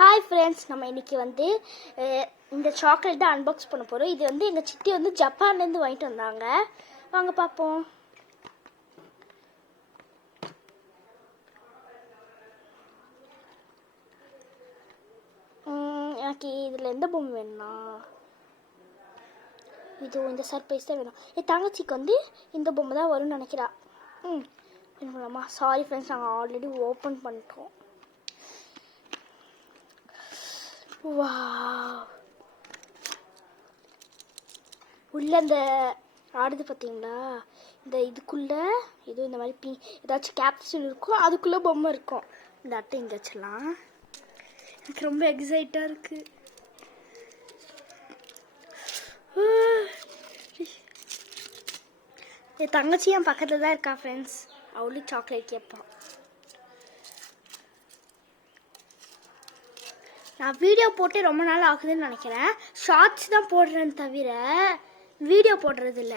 Hi friends, நம்ம இன்றைக்கி இந்த சாக்லேட் தான் அன்பாக்ஸ் பண்ண போகிறோம். இது எங்கள் சித்தி ஜப்பான்லேருந்து வாங்கிட்டு வந்தாங்க. வாங்க பார்ப்போம். எனக்கு இதில் எந்த பொம்மை வேணும்னா இந்த சர்ப்ரைஸ் தான் வேணும். என் தங்கச்சிக்கு இந்த பொம்மை தான் வரும்னு நினைக்கிறா. என்ன பண்ணலாமா? சாரி ஃப்ரெண்ட்ஸ், நாங்கள் ஆல்ரெடி ஓப்பன் பண்ணிட்டோம். உள்ள இந்த ஆடுது பார்த்தீங்களா? இதுக்குள்ள ஏதோ இந்த மாதிரி ஏதாச்சும் கேப்சூல் இருக்கும், அதுக்குள்ள பொம்மை இருக்கும். இந்த அட்டை இங்கே வச்சிடலாம். எனக்கு ரொம்ப எக்ஸைட்டாக இருக்கு. என் தங்கச்சி என் பக்கத்தில் தான் இருக்கா ஃப்ரெண்ட்ஸ். அவளும் சாக்லேட் கேட்பான். நான் வீடியோ போட்டு ரொம்ப நாள் ஆகுதுன்னு நினைக்கிறேன். ஷார்ட்ஸ் தான் போடுறேன்னு தவிர வீடியோ போடுறதில்ல.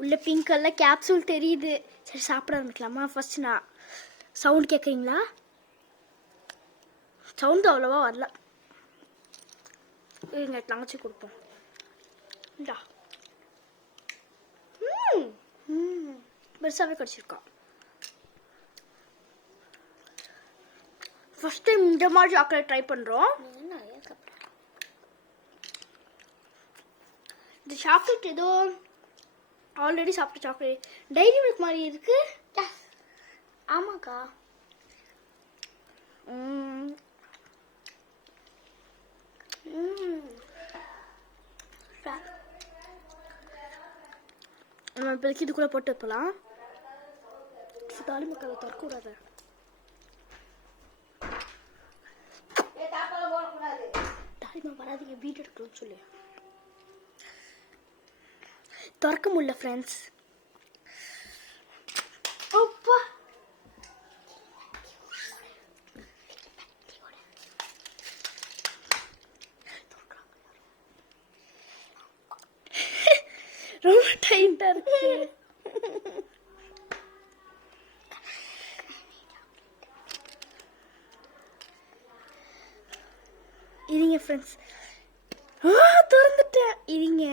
உள்ள பிங்க் கலர் கேப்சூல் தெரியுது. சரி, சாப்பிட ஆரம்பிக்கலாமா? ஃபர்ஸ்ட் நான் சவுண்ட் கேட்குறீங்களா? சவுண்டு அவ்வளோவா வரல. எங்கள் தங்கச்சி கொடுப்போம். இந்தா, பெருசாகவே கிடச்சிருக்கோம். ஃபர்ஸ்ட் டைம் இந்த மாதிரி சாக்லேட் ட்ரை பண்ணுறோம். இந்த சாக்லேட் ஏதோ ஆல்ரெடி சாப்பிட்ட சாக்லேட் டைரி மில்க் மாதிரி இருக்கு. ஆமாக்கா. நம்ம இப்போதைக்கு இதுக்குள்ளே போட்டு வைக்கலாம். தாலி மக்களை திறக்க கூடாது. தாலிமா வராதிங்க, வீட்டு எடுக்கணும்னு சொல்லி திறக்க முடியல ஃப்ரெண்ட்ஸ். அப்பா, ரொம்ப டைட்டா இருக்கு. இருங்க ஃப்ரெண்ட்ஸ், திறந்துட்டேன். இருங்க,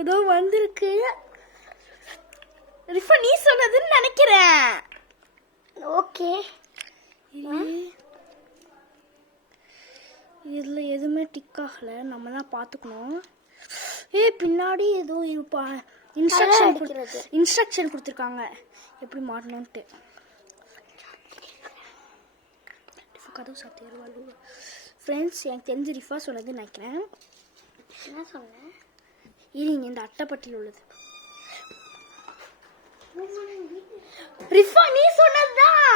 ஏதோ வந்திருக்கு. ரிஃபா, நீ சொன்னதுன்னு நினைக்கிறேன். ஓகே, இதில் எதுவுமே டிக் ஆகலை. நம்ம தான் பார்த்துக்கணும். பின்னாடி ஏதோ இன்ஸ்ட்ரக்ஷன் கொடுத்துருக்காங்க எப்படி மாட்டணும்ட்டு. கதவு சாத்திடுவாள் ஃப்ரெண்ட்ஸ். எனக்கு தெரிஞ்சு ரிஃபா சொன்னதுன்னு நினைக்கிறேன். என்ன சொன்னேன்? இருங்க, இந்த அட்டைப்பட்டியில் உள்ளது. ரிஃபா, நீ சொன்னதுதான்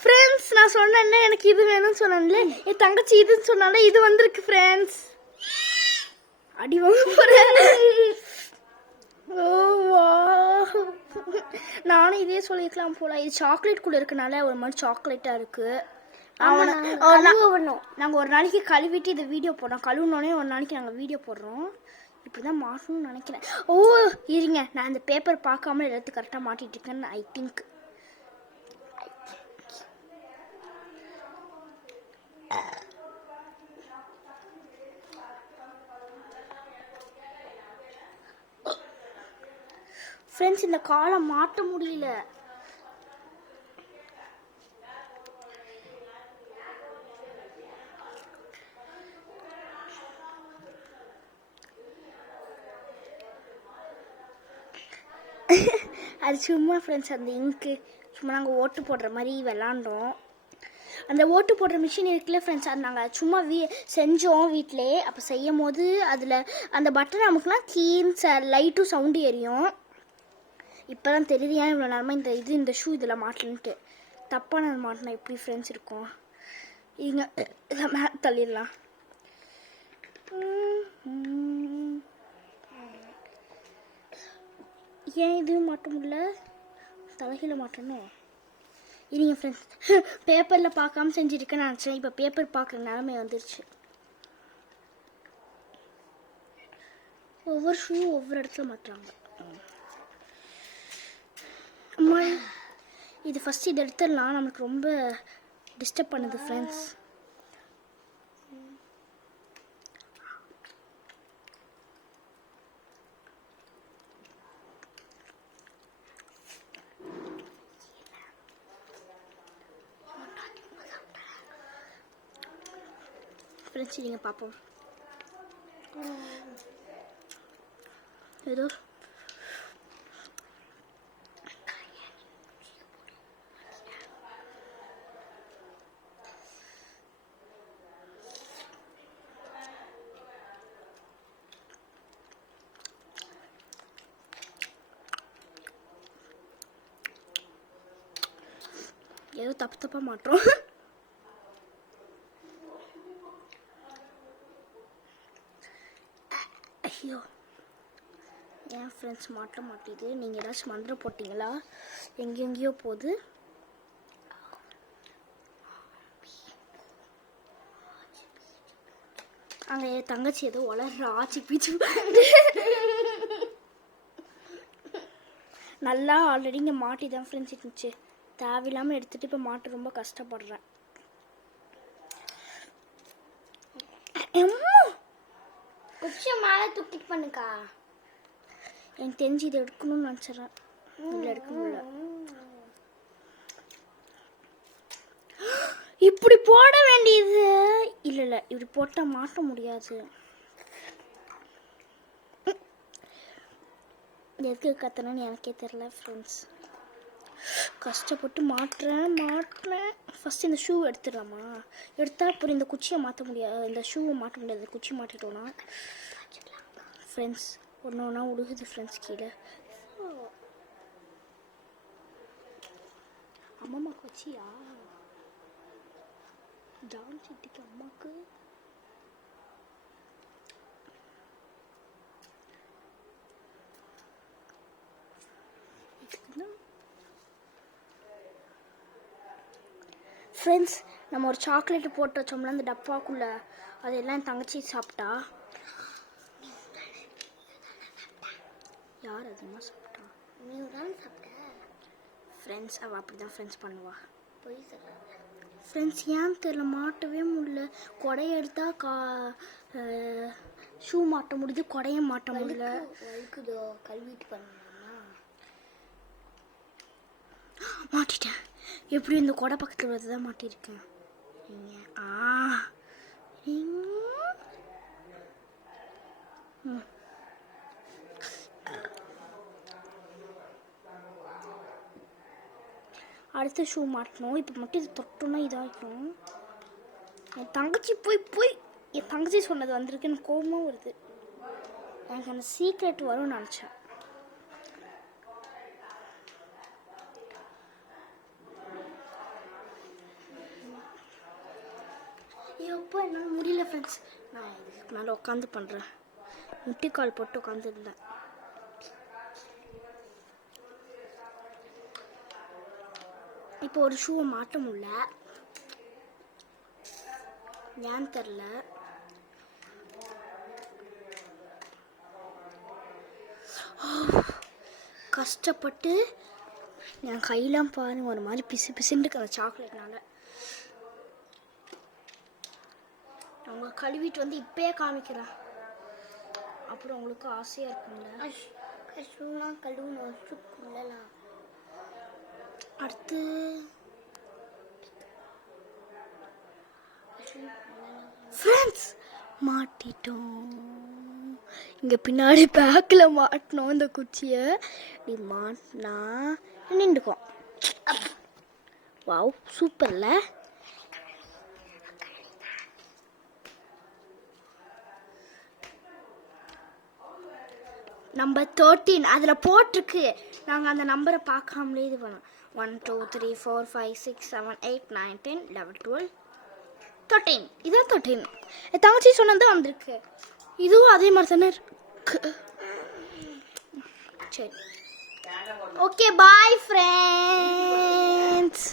ஃப்ரெண்ட்ஸ். நான் சொன்னேன்ல எனக்கு இது வேணும்னு சொன்னேன்ல. என் தங்கச்சி இதுன்னு சொன்னால இது வந்திருக்கு ஃப்ரெண்ட்ஸ். அடி வாங்க போறேன். நானும் இதே சொல்லிக்கலாம் போல. இது சாக்லேட் கூட இருக்கனால ஒரு மாதிரி சாக்லேட்டா இருக்கு. நாங்கள் ஒரு நாளைக்கு கழுவிட்டு இதை வீடியோ போடுறோம். கழுவுனோடனே ஒரு நாளைக்கு நாங்கள் வீடியோ போடுறோம். இப்படிதான் மாட்டணும்னு நினைக்கிறேன். இருங்க, நான் இந்த பேப்பர் பார்க்காம எல்லாத்தையும் கரெக்டாக மாட்டிட்டு இருக்கேன்னு ஐ திங்க். ஃப்ரெண்ட்ஸ், இந்த காலை மாட்ட முடியல. அது சும்மா ஃப்ரெண்ட்ஸ், அந்த இங்க்கு சும்மா நாங்கள் ஓட்டு போடுற மாதிரி விளாண்டோம். அந்த ஓட்டு போடுற மிஷின் இருக்குல்ல ஃப்ரெண்ட்ஸ், அது நாங்கள் சும்மா செஞ்சோம் வீட்டிலே. அப்போ செய்யும் போது அதில் அந்த பட்டன் நமக்குலாம் கீன்ஸ் லைட்டும் சவுண்டு எரியும். இப்போ தான் தெரியுது ஏன் இவ்வளோ நேரமாக இந்த ஷூ இதில் மாட்டலன்ட்டு. தப்பாக நான் மாட்டினா எப்படி ஃப்ரெண்ட்ஸ் இருக்கும். இங்கே இதை மேலே தள்ளிடலாம். ஏன் இதுவும் மாட்ட முடியல? தலைகீழ மாட்டணும். இருங்க ஃப்ரெண்ட்ஸ், பேப்பரில் பார்க்காம செஞ்சுருக்கேன்னு நினச்சேன். இப்போ பேப்பர் பார்க்குற நிலமை வந்துருச்சு. ஒவ்வொரு ஷூ ஒவ்வொரு இடத்துல மாட்டுறாங்க. அம்மா, இது ஃபஸ்ட்டு இது எடுத்துடலாம். நமக்கு ரொம்ப டிஸ்டர்ப் பண்ணுது ஃப்ரெண்ட்ஸ். ஃப்ரெண்ட்ஸ் நீங்கள் பார்ப்போம். ஏதோ தப்பு தப்பாக மாட்டோம். ஐயோ ஏன் ஃப்ரெண்ட்ஸ் மாட்ட மாட்டேது. நீங்கள் ஏதாச்சும் மந்திரம் போட்டிங்களா? எங்கெங்கேயோ போகுது. அங்கே என் தங்கச்சி ஏதோ வளர்ற ஆச்சி பீச்சு நல்லா ஆல்ரெடி இங்கே மாட்டி தான் ஃப்ரெண்ட்ஸ் இருந்துச்சு. தேவையில்லாமல் எடுத்துகிட்டு இப்போ மாட்ட ரொம்ப கஷ்டப்படுறேன். குச்சியை மேலே தூக்கிட்டு பண்ணுக்கா. எனக்கு தெரிஞ்சு இதை எடுக்கணும்னு நினச்சிட்றேன். இல்லை எடுக்க முடியல. இப்படி போட வேண்டியது. இல்லை இப்படி போட்டால் மாட்ட முடியாது. எதுக்கு கத்தணும்னு எனக்கே தெரில ஃப்ரெண்ட்ஸ். கஷ்டப்பட்டு மாட்டுறேன். ஃபஸ்ட்டு இந்த ஷூ எடுத்துடலாமா? எடுத்தால் அப்புறம் இந்த குச்சியை மாற்ற முடியாது. இந்த ஷூவை மாட்ட முடியாது. குச்சி மாட்டிட்டோன்னா ஃப்ரெண்ட்ஸ் ஒன்று ஒன்றா உடுகுது ஃப்ரெண்ட்ஸ் கீழே. அம்மா குச்சியா? ஜான் சிட்டிக்கு அம்மாவுக்கு ஃப்ரெண்ட்ஸ் நம்ம ஒரு சாக்லேட்டு போட்டு வச்சோம்ல அந்த டப்பாக்குள்ளே, அதெல்லாம் என் தங்கச்சி சாப்பிட்டா. யார் அதிகமாக சாப்பிட்டா? நீ தான் சாப்பிட்ட ஃப்ரெண்ட்ஸ். அவள் அப்படி தான் ஃப்ரெண்ட்ஸ் பண்ணுவா. போய் சொல்ல ஃப்ரெண்ட்ஸ் ஏன் தெரியல மாட்டவே முடியல. கொடையை எடுத்தால் ஷூ மாட்ட முடியுது, கொடையை மாட்ட முடியல. வழுக்குதோ கழுவிட்டு பண்ணா மாட்டிட்டேன். எப்படி இந்த கொடை பக்கத்தில் வந்து தான் மாட்டியிருக்கேன். அடுத்த ஷூ மாட்டணும். இப்போ மட்டும் இது தொட்டோன்னா இதாகிடும். என் தங்கச்சி போய் என் தங்கச்சி சொன்னது வந்திருக்கு. எனக்கு கோபமாக வருது. எனக்கு அந்த சீக்ரெட் வரும்னு நினச்சேன். எப்போ என்னால் முடியல ஃப்ரெண்ட்ஸ். நான் இதுக்கு மேலே உட்காந்து பண்ணுறேன். முட்டிக்கால் போட்டு உட்காந்துருந்தேன். இப்போ ஒரு ஷூவை மாட்ட முடியல. ஏன்னு தெரில. கஷ்டப்பட்டு என் கையெல்லாம் பாருங்க ஒரு மாதிரி பிசுன்னு இருக்கிற சாக்லேட்னால. அவங்க கழுவிட்டு வந்து இப்பயே காமிக்கிறேன். அப்புறம் உங்களுக்கு ஆசையாக இருக்கும்ல. ஷூலாம் கழுவணும். ஷூக்குள்ளலாம் அடுத்து ஃப்ரெண்ட்ஸ் மாட்டிட்டோம். இங்கே பின்னாடி பேக்கில் மாட்டினோம் இந்த குச்சியை. இப்படி மாட்டினா நின்றுக்கும். வாவ் சூப்பர்ல. நம்பர் 13 அதில் போட்டிருக்கு. நாங்கள் அந்த நம்பரை பார்க்காமலே இது பண்ணோம். 1 2 3 4 5 6 7 8 9 10 11 12 13. இதான் 13. என் தங்கச்சி சொன்னது வந்திருக்கு. இதுவும் அதே மாதிரி தானே இருக்கு. சரி ஓகே பாய் ஃப்ரெண்ட்ஸ்.